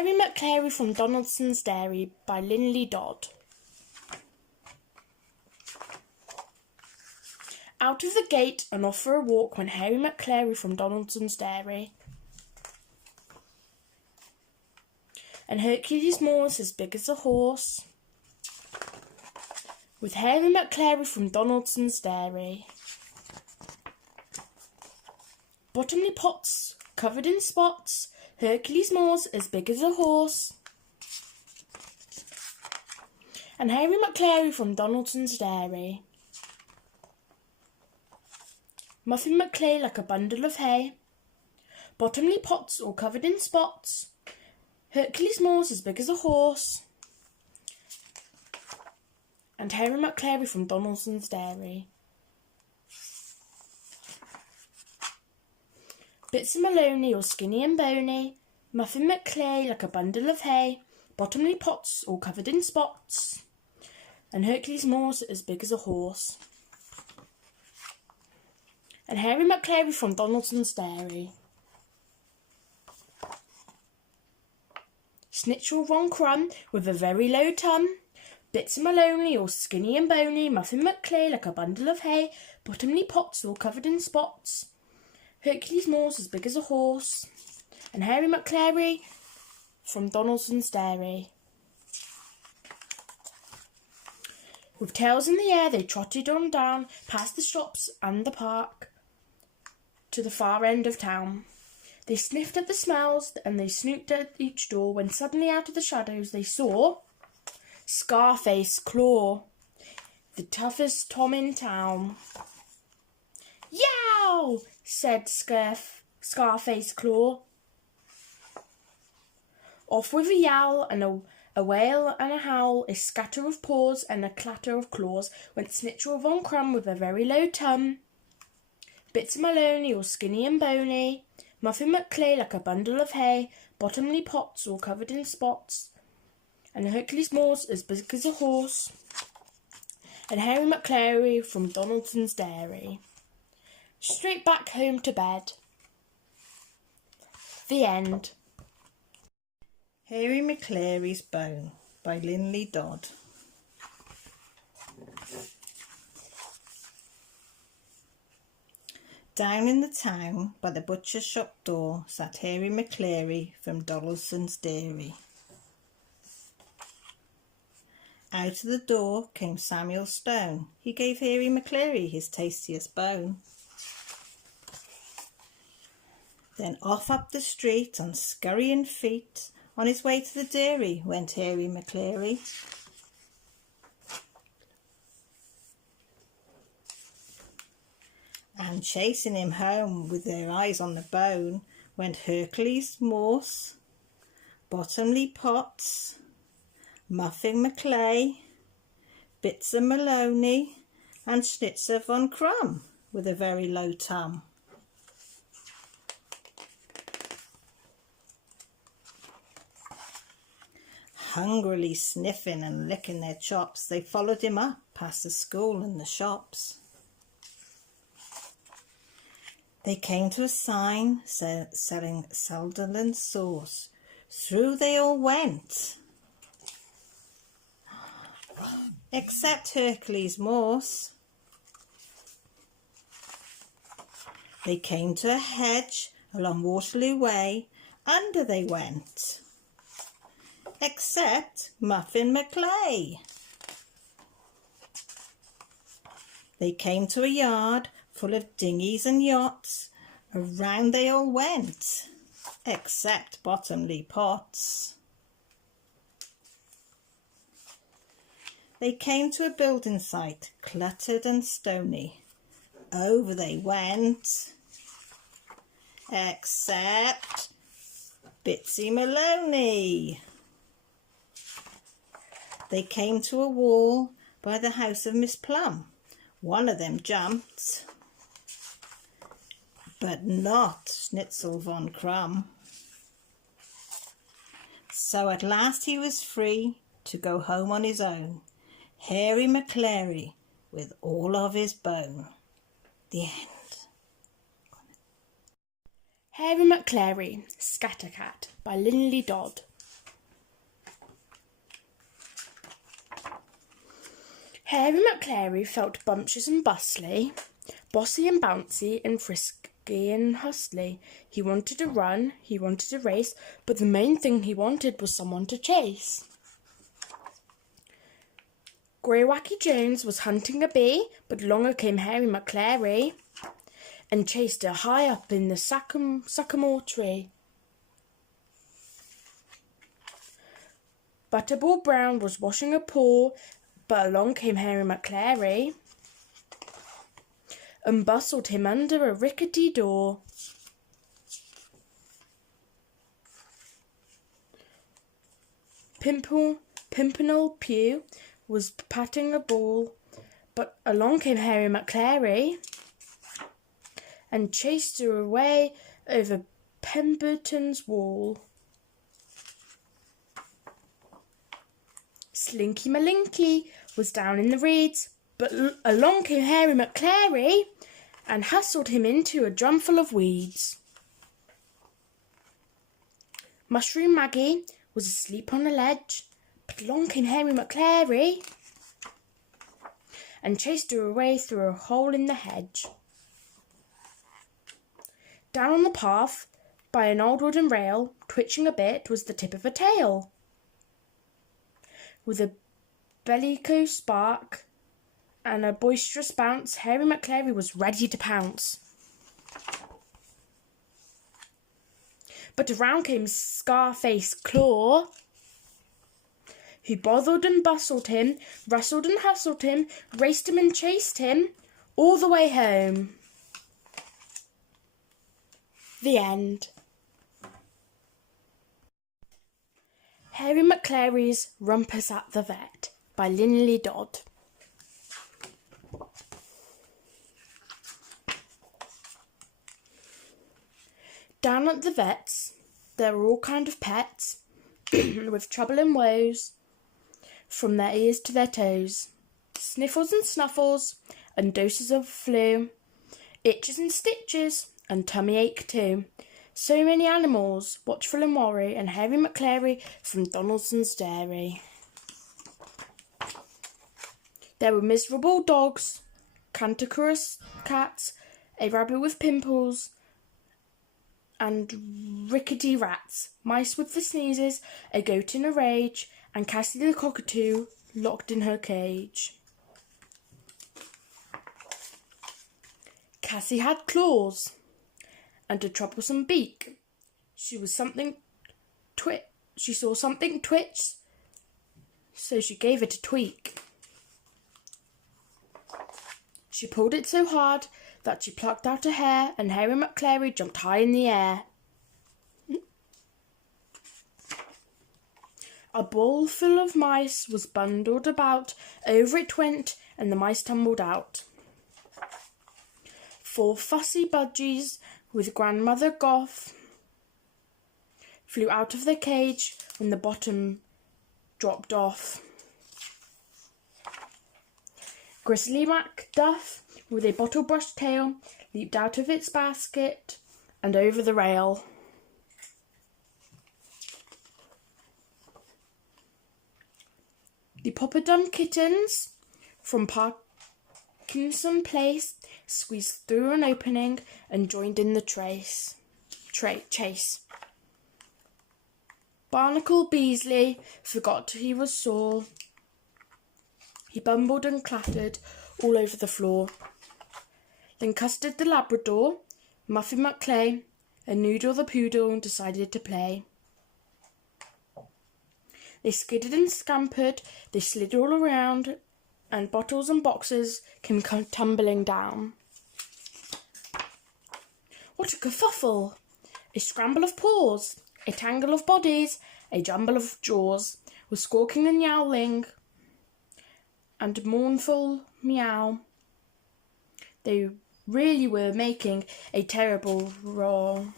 Harry McClary from Donaldson's Dairy by Linley Dodd. Out of the gate and off for a walk went Harry McClary from Donaldson's Dairy. And Hercules Moore as big as a horse, with Harry McClary from Donaldson's Dairy. Bottomley pots covered in spots, Hercules Moore's as big as a horse, and Harry McClary from Donaldson's Dairy. Muffin McClay like a bundle of hay, Bottomley pots all covered in spots, Hercules Moore's as big as a horse, and Harry McClary from Donaldson's Dairy. Bits of Maloney all skinny and bony, Muffin McClay like a bundle of hay, Bottomley pots all covered in spots, and Hercules Moore's as big as a horse, and Harry McClary from Donaldson's Dairy. Snitchel Von Crumb with a very low tum, Bits of Maloney all skinny and bony, Muffin McClay like a bundle of hay, Bottomley pots all covered in spots, Hercules Moore's as big as a horse, and Harry McClary from Donaldson's Dairy. With tails in the air they trotted on down, past the shops and the park, to the far end of town. They sniffed at the smells and they snooped at each door, when suddenly out of the shadows they saw Scarface Claw, the toughest Tom in town. "Yow!" said Scarface Claw. Off with a yowl and a wail and a howl, a scatter of paws and a clatter of claws, went Snitchel Von Crumb with a very low tum, Bits of Maloney all skinny and bony, Muffin McClay like a bundle of hay, Bottomley pots all covered in spots, and Hercules Moore's as big as a horse, and Harry McClary from Donaldson's Dairy. Straight back home to bed. The end. Harry McClary's Bone by Linley Dodd. Down in the town, by the butcher's shop door, sat Harry McClary from Donaldson's Dairy. Out of the door came Samuel Stone. He gave Harry McClary his tastiest bone. Then off up the street on scurrying feet, on his way to the dairy went Harry McClary. And chasing him home with their eyes on the bone went Hercules Morse, Bottomley Pots, Muffin McClay, Bits of Maloney, and Schnitzer Von Crumb with a very low tum. Hungrily sniffing and licking their chops, they followed him up past the school and the shops. They came to a sign selling Sunderland sauce. Through they all went, except Hercules Morse. They came to a hedge along Waterloo Way. Under they went, except Muffin McClay. They came to a yard full of dinghies and yachts. Around they all went, except Bottomley Pots. They came to a building site, cluttered and stony. Over they went, except Bitsy Maloney. They came to a wall by the house of Miss Plum. One of them jumped, but not Schnitzel Von Crumb. So at last he was free to go home on his own, Harry McClary with all of his bone. The end. Harry McClary, Scattercat by Linley Dodd. Hairy McClary felt bumptious and bustly, bossy and bouncy and frisky and hustly. He wanted to run, he wanted to race, but the main thing he wanted was someone to chase. Grey Wacky Jones was hunting a bee, but along came Hairy McClary and chased her high up in the sycamore tree. Butterball Brown was washing a paw, but along came Hairy McClary and bustled him under a rickety door. Pimpernel Pew was patting a ball, but along came Hairy McClary and chased her away over Pemberton's wall. Slinky Malinky was down in the reeds, but along came Hairy McClary and hustled him into a drumful of weeds. Mushroom Maggie was asleep on a ledge, but along came Hairy McClary and chased her away through a hole in the hedge. Down on the path, by an old wooden rail, twitching a bit, was the tip of a tail. With a bellicose spark and a boisterous bounce, Hairy McClary was ready to pounce. But around came Scarface Claw, who bothered and bustled him, rustled and hustled him, raced him and chased him, all the way home. The end. Hairy McClary's Rumpus at the Vet by Linley Dodd. Down at the vet's, there were all kind of pets with trouble and woes, from their ears to their toes. Sniffles and snuffles and doses of flu, itches and stitches and tummy ache too. So many animals, watchful and worry, and Hairy McClary from Donaldson's Dairy. There were miserable dogs, cantankerous cats, a rabbit with pimples, and rickety rats, mice with the sneezes, a goat in a rage, and Cassie the cockatoo locked in her cage. Cassie had claws and a troublesome beak. She saw something twitch, so she gave it a tweak. She pulled it so hard that she plucked out a hair, and Hairy McClary jumped high in the air. A bowl full of mice was bundled about, over it went, and the mice tumbled out. 4 fussy budgies with Grandmother Goth flew out of their cage when the bottom dropped off. Grizzly Macduff, with a bottle-brushed tail, leaped out of its basket and over the rail. The Poppadom kittens from Parkinson Place squeezed through an opening and joined in the chase. Barnacle Beasley forgot he was sore. He bumbled and clattered all over the floor. Then Custard the Labrador, Muffin McClay, and Noodle the Poodle decided to play. They skidded and scampered, they slid all around, and bottles and boxes came tumbling down. What a kerfuffle! A scramble of paws, a tangle of bodies, a jumble of jaws, with squawking and yowling, and mournful meow. They really were making a terrible roar.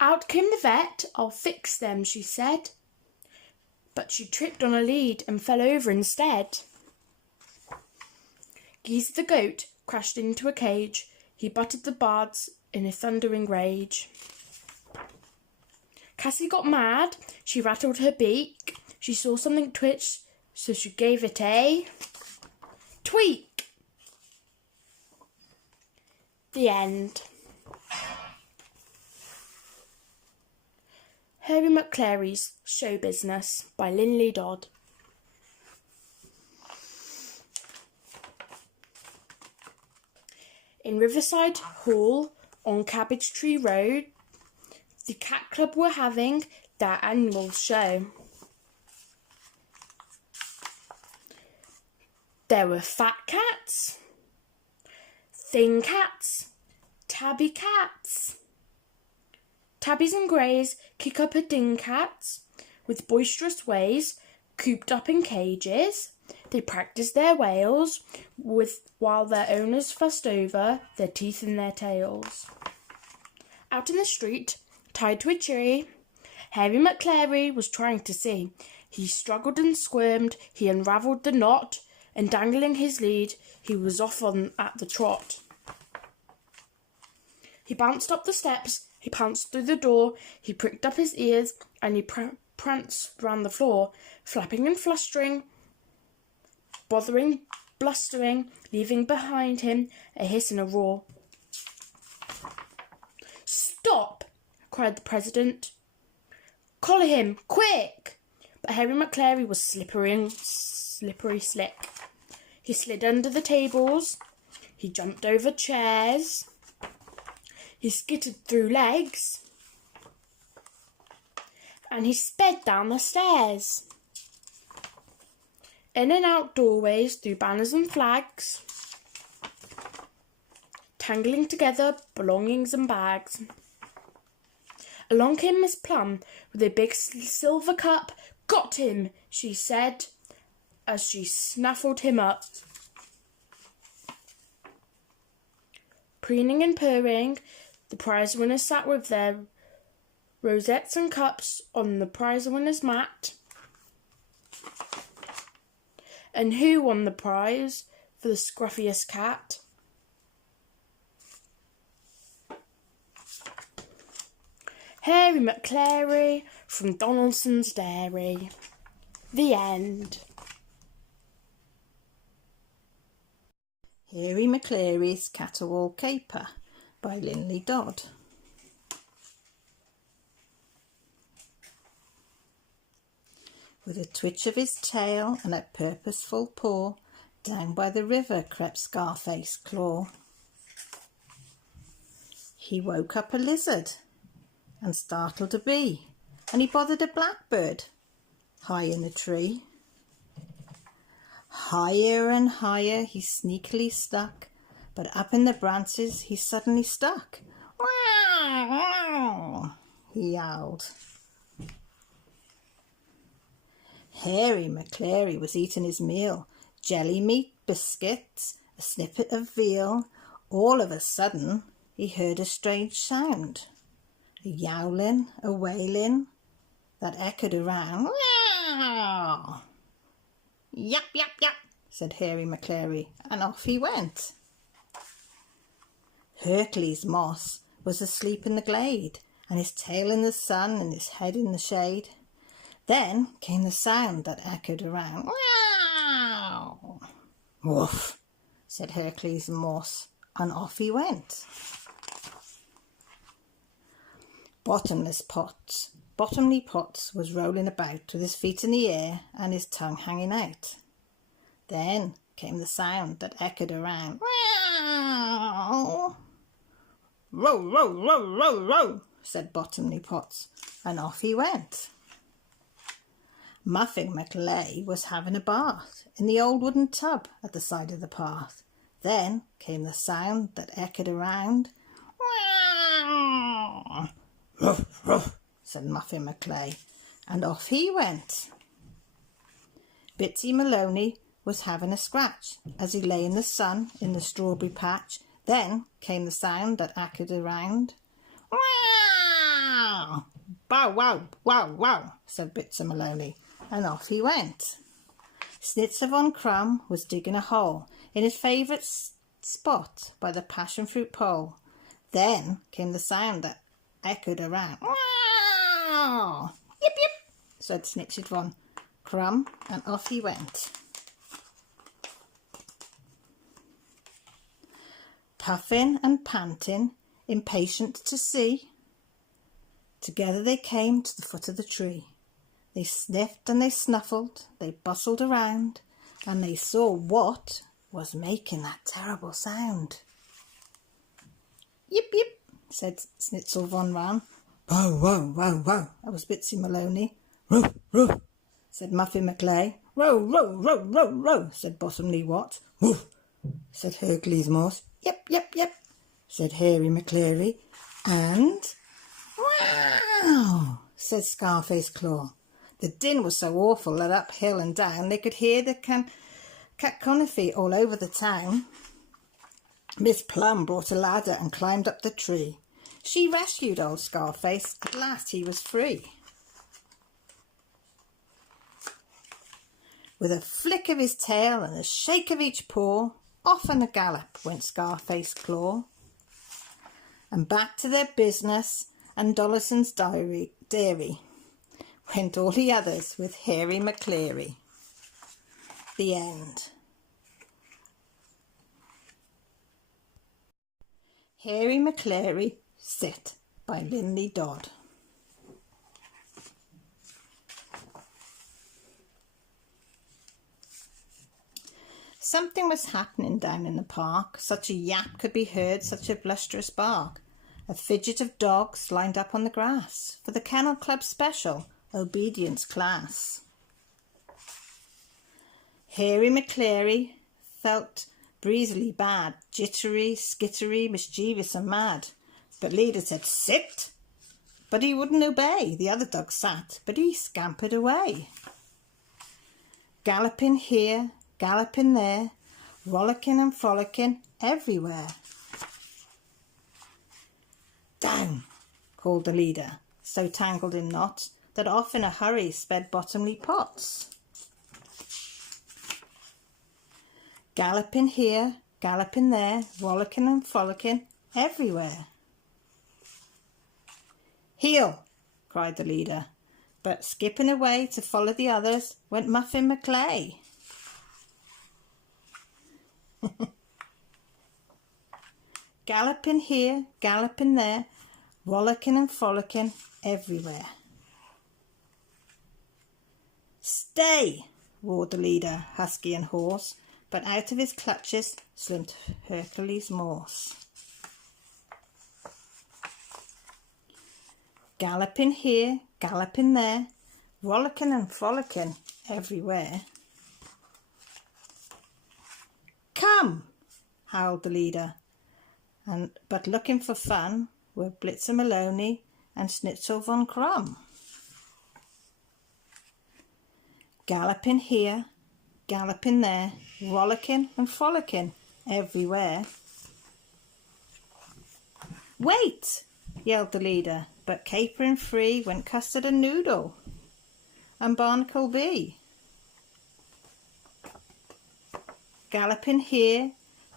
Out came the vet. "I'll fix them," she said. But she tripped on a lead and fell over instead. Geezer the goat crashed into a cage. He butted the bards in a thundering rage. Cassie got mad. She rattled her beak. She saw something twitch so she gave it a tweak. The end. Harry McClary's Show Business by Linley Dodd. In Riverside Hall on Cabbage Tree Road, the Cat Club were having their annual show. There were fat cats, thin cats, tabby cats. Tabbies and greys kick up a din cats with boisterous ways, cooped up in cages. They practice their wails while their owners fussed over their teeth and their tails. Out in the street, tied to a tree, Harry McClary was trying to see. He struggled and squirmed, he unravelled the knot, and dangling his lead, he was off at the trot. He bounced up the steps, he pounced through the door, he pricked up his ears, and he pranced round the floor, flapping and flustering, bothering, blustering, leaving behind him a hiss and a roar. "Stop!" cried the President. "Collar him, quick!" But Harry McClary was slippery slick. He slid under the tables, he jumped over chairs, he skittered through legs, and he sped down the stairs. In and out doorways, through banners and flags, tangling together belongings and bags. Along came Miss Plum with a big silver cup. "Got him," she said, as she snaffled him up. Preening and purring, the prize winners sat with their rosettes and cups on the prize winners' mat. And who won the prize for the scruffiest cat? Harry McClary from Donaldson's Dairy. The end. Harry McClary's Caterwall Caper by Linley Dodd. With a twitch of his tail and a purposeful paw, down by the river crept Scarface Claw. He woke up a lizard and startled a bee, and he bothered a blackbird high in a tree. Higher and higher he sneakily stuck, but up in the branches he suddenly stuck. "Wow, wow," he yowled. Harry McClary was eating his meal, jelly meat, biscuits, a snippet of veal. All of a sudden he heard a strange sound, a yowling, a wailing that echoed around. "Wow!" "Yap, yap, yap," said Harry McClary, and off he went. Hercules Moss was asleep in the glade, and his tail in the sun and his head in the shade. Then came the sound that echoed around. "Wow!" "Woof," said Hercules Moss, and off he went. Bottomless Bottomly Potts was rolling about with his feet in the air and his tongue hanging out. Then came the sound that echoed around. "Wow!" "Row, row, row, row, row," said Bottomly Potts, and off he went. Muffin McLay was having a bath in the old wooden tub at the side of the path. Then came the sound that echoed around. "Wow!" "Ruff, ruff," said Muffin McClay, and off he went. Bitsy Maloney was having a scratch as he lay in the sun in the strawberry patch. Then came the sound that echoed around. "Wow!" "Bow, wow, wow, wow," said Bitsy Maloney, and off he went. Snitzer von Crumb was digging a hole in his favourite spot by the passion fruit pole. Then came the sound that echoed around. "Wow!" "Yip, yip," said Snitzer von Crumb, and off he went. Puffing and panting, impatient to see, together they came to the foot of the tree. They sniffed and they snuffled, they bustled around, and they saw what was making that terrible sound. Yip, yip, said Snitzel von Ran. Wow, wow, wow, wow, that was Bitsy Maloney. Row, row, said Muffin McClay. Row, row, row, row, row, said Bottomley Wat. Woof, said Hercules Morse. Yep, yep, yep, said Hairy McCleary. And wow, said Scarface Claw. The din was so awful that up hill and down they could hear the cacophony all over the town. Miss Plum brought a ladder and climbed up the tree. She rescued old Scarface. At last he was free. With a flick of his tail and a shake of each paw, off on a gallop went Scarface Claw. And back to their business and Dollison's dairy went all the others with Hairy McCleary. The end. Hairy McCleary Sit by Linley Dodd. Something was happening down in the park. Such a yap could be heard, such a blusterous bark. A fidget of dogs lined up on the grass for the Kennel Club special obedience class. Hairy McCleary felt breezily bad, jittery, skittery, mischievous and mad. But leader said, sit, but he wouldn't obey. The other dog sat, but he scampered away. Galloping here, galloping there, rollicking and frolicking everywhere. Down, called the leader, so tangled in knots that off in a hurry sped Bottomley Potts. Galloping here, galloping there, rollicking and frolicking everywhere. Heel, cried the leader, but skipping away to follow the others went Muffin McClay. Galloping here, galloping there, rollicking and frolicking everywhere. Stay, roared the leader, husky and hoarse, but out of his clutches slipped Hercules Morse. Galloping here, galloping there, rollicking and frolicking everywhere. Come, howled the leader, but looking for fun were Blitzer Maloney and Schnitzel von Crumb. Galloping here, galloping there, rollicking and frolicking everywhere. Wait, yelled the leader, but capering free went Custard and Noodle and Barnacle Bee. Galloping here,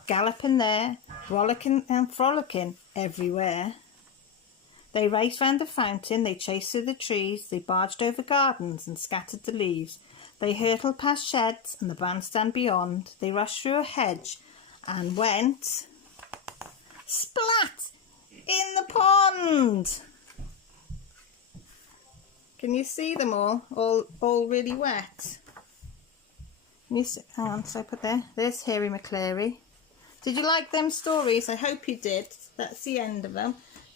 galloping there, rollicking and frolicking everywhere. They raced round the fountain, they chased through the trees, they barged over gardens and scattered the leaves. They hurtled past sheds and the bandstand beyond. They rushed through a hedge and went splat in the pond. Can you see them all really wet? Can you see? Hang on, so I put there. There's Hairy McCleary. Did you like them stories? I hope you did. That's the end of them.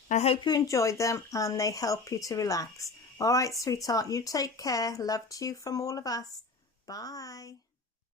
I hope you enjoyed them and they help you to relax. All right, sweetheart, you take care. Love to you from all of us. Bye.